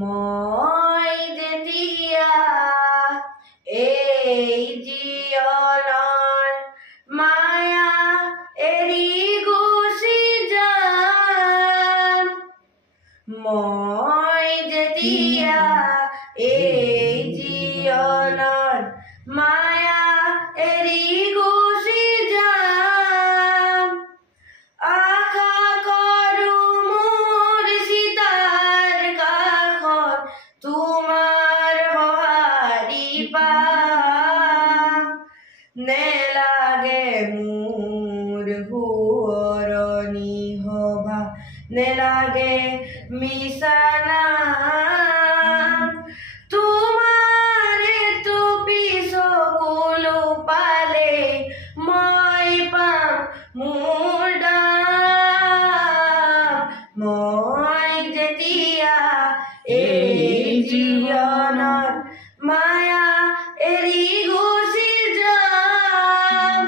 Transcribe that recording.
মই যেতিয়া এই জীৱনৰ মায়া এৰি গুচি যাম, মই যেতিয়া এই জীৱনৰ মায়া এৰি গুচি যাম, আশা কৰোঁ মোৰ চিতাৰ কাষত তোমাৰ সঁহাৰি পাম। নেলাগে মোৰ সোঁৱৰণি সভা, নেলাগে মিছা নাম, তোমাৰেতো পিছকুলো পালে মই পাম মোৰ দাম। মই যেতিয়া এই জীৱনত মায়া এৰি গুচি যাম,